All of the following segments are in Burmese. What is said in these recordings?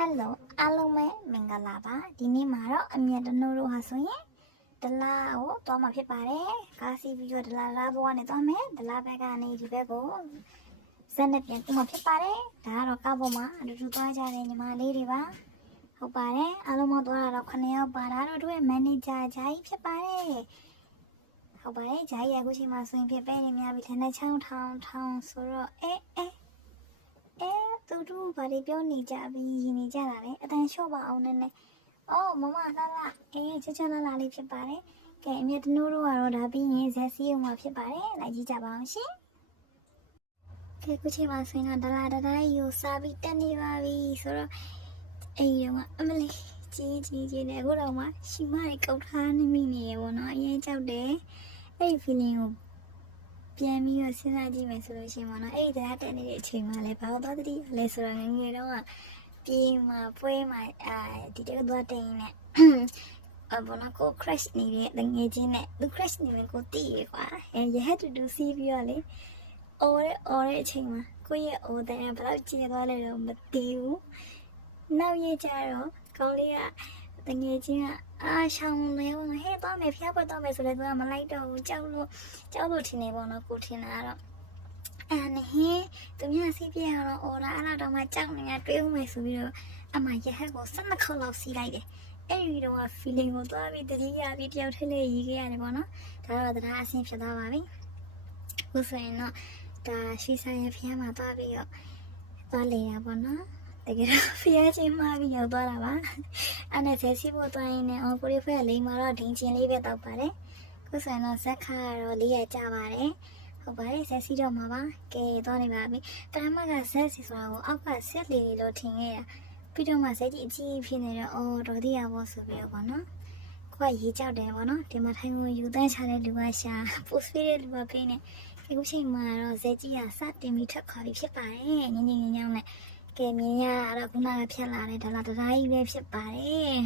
Hello အားလုံးပဲမင်္ဂလာပါဒီနေ့မှာတော့အမြတ်တနိုးတို့ဟာဆိုရင်ဒလာကိုသွားမှာဖြစ်ပါတယ်ကားစီးပြီးတော့ဒလာဘဝနဲ့သွားမယ်ဒလာဘက်ကနေဒီဘက်ကိုဇက်နဲ့ပြန်ကူမှာဖြစ်ပါတယ်ဒါကတော့ကားပေါ်မှာအတူတူသွားကြတဲ့ညီမလေးတွေပါဟုတ်ပါတယ်အားလုံးမသွားတာတော့9ယောက်ပါတာတော့တို့ရဲ့မန်နေဂျာဂျာကြီးဖြစ်ပါတယ်ဟုတ်ပါတယ်ဂျာကြီးအခုချိန်မှာဆိုရင်ဖြစ်ပဲနေများပြီထန်တဲ့ချောင်းထောင်ဆိုတော့သူတို့ဘာတွေပြောနေကြပြီးရင်းနေကြတာလဲအတန်လျှော့ပါအောင်နဲ့အော်မမလာချာလာလေးဖြစ်ပါတယ်ကဲအမြတ်တနိုးတို့ကတော့ဒါပြီးရင်ဇက်စီးအောင်မှာဖြစ်ပါတယ်လိုက်ကြည့်ကြပါအောင်ရှင်ကဲခုချိန်မှာဆိုရင်ဒလာကြီးကိုစားပြီးတက်နေပါပြီဆိုတော့အဲ့ဒီတော့အမလေးကြီးနေအခုတော့မှရှိမတွေကောက်ထားနေမိနေရပေါ့နော်အရင်ကြောက်တယ်အဲ့ဒီ feeling ကိုပြန်ပြီးတော့စဉ်းစားကြည့်မယ်ဆိုလို့ရှိရင်ပေါ့နော်အဲ့ဒီတရားတက်နေတဲ့အချိန်မှာလည်းဘာလို့သွားတတိလဲဆိုတော့ငငယ်တော့ပြေးမှာပွဲမှာဒီတက်သွားတင်နေဘောနော်ကို crash နေတဲ့ငယ်ချင်းနဲ့သူ crash နေမယ်ကိုတီးရကွာ and you had to do see ပြီးတော့လေအော်တဲ့အချိန်မှာကိုရဲ့အော်တဲ့ဘယ်လောက်ကြီးသွားလဲတော့မသိဘူးနောက်ရကြတော့ကောင်းလေးကတငယ်ချင်းကရှောင်းနေဟဲ့သွားမယ်ဖျားပွက်သွားမယ်ဆိုလည်းသူကမလိုက်တော့ဘူးကြောက်လို့ထင်နေပေါ့နော်ကိုထင်တာကတော့သူများစီးပြရတော့အော်ဒါအဲ့လောက်တော့မှကြောက်နေတာတွေးဦးမယ်ဆိုပြီးတော့အမရဟက်ကို12ခေါက်လောက်စီးလိုက်တယ်အဲ့ဒီတော့ feeling ကိုသွားပြီးတတိယပြီးတယောက်ထဲလေးရေးခဲ့ရတယ်ပေါ့နော်ဒါတော့တရားအဆင်ဖြစ်သွားပါပြီခုဆိုရင်တော့ဒါရွှေဆိုင်ရဖျားမှာသွားပြီးတော့သွားလေရပေါ့နော်တကယ်တော့ဖျားချင်းမှာပြီးရောက်သွားတာပါအဲ့နဲ့ဇက်စီဖို့သွားရင်လည်းကိုရီးဖက်လိမ်မှာတော့ဒင်းချင်းလေးပဲတောက်ပါတယ်ခုဆိုရင်တော့ဇက်ခါကတော့4ရက်ကြာပါတယ်ဟုတ်ပါတယ်ဇက်စီတော့မှာပါကဲသွားနေပါပြီပထမကဇက်စီဆိုတာကိုအောက်ကဆက်လေးလို့ထင်ခဲ့တာပြီးတော့မှဇက်ကြီးအကြီးဖြစ်နေတော့အော်တော်သေးရပေါ့ဆိုပြီးတော့ပေါ့နော်ကိုကရေးကြောက်တယ်ပေါ့နော်ဒီမှာထိုင်ကိုယူတန်းချတဲ့လူကရှာပို့ဖေးတဲ့လူကဖေးနေအခုချိန်မှာတော့ဇက်ကြီးကစတင်ပြီးထပ်ခေါ်ပြီးဖြစ်ပါတယ်ငင်းညောင်းနဲ့ကဲမြင်ရတော့ခုနကဖြတ်လာတဲ့ဒလာကြီးပဲဖြစ်ပါတယ်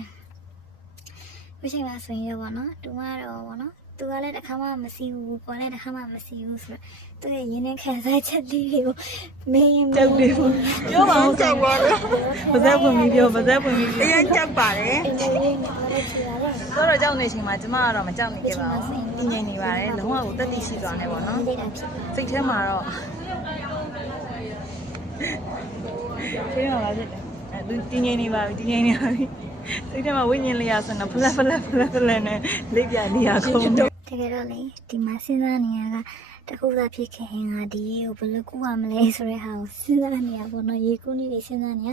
ခုချိန်မှာဆိုရင်ပေါ့နော်သူကတော့ပေါ့နော်သူကလည်းတစ်ခါမှမစီဘူးကိုလည်းတစ်ခါမှမစီဘူးဆိုတော့သူရဲ့ရင်းနှီးခံစားချက်လေးတွေကိုမင်းကြောက်တယ်ပြောပါဦးကြောက်ပါလေပါဇက်ဖွင့်ပြီးပြောပါဇက်ဖွင့်ပြီးအရင်ကြောက်ပါတယ်ဆိုတော့ကြောက်နေချိန်မှာကျမကတော့မကြောက်နေကြပါဘူးတည်ငြိမ်နေပါတယ်လုံးဝကိုတက်တည်ရှိသွားနေပေါ့နော်စိတ်ထဲမှာတော့ဖေးမှာပါဖြစ်တယ်သူတည်ငြိမ်နေပါပြီစိတ်ထဲမှာဝိညာဉ်လေးရဆိုတော့ဖလက်နဲ့လိပ်ပြနေရခုံးတကယ်တော့လေဒီမှာစဉ်းစားနေရတာတခုသာဖြစ်ခဲ့ရင်ဒီကိုဘယ်လိုကူရမလဲဆိုတဲ့ဟာကိုစဉ်းစားနေရပေါ့နော်ရေကူးနေစဉ်းစားနေရ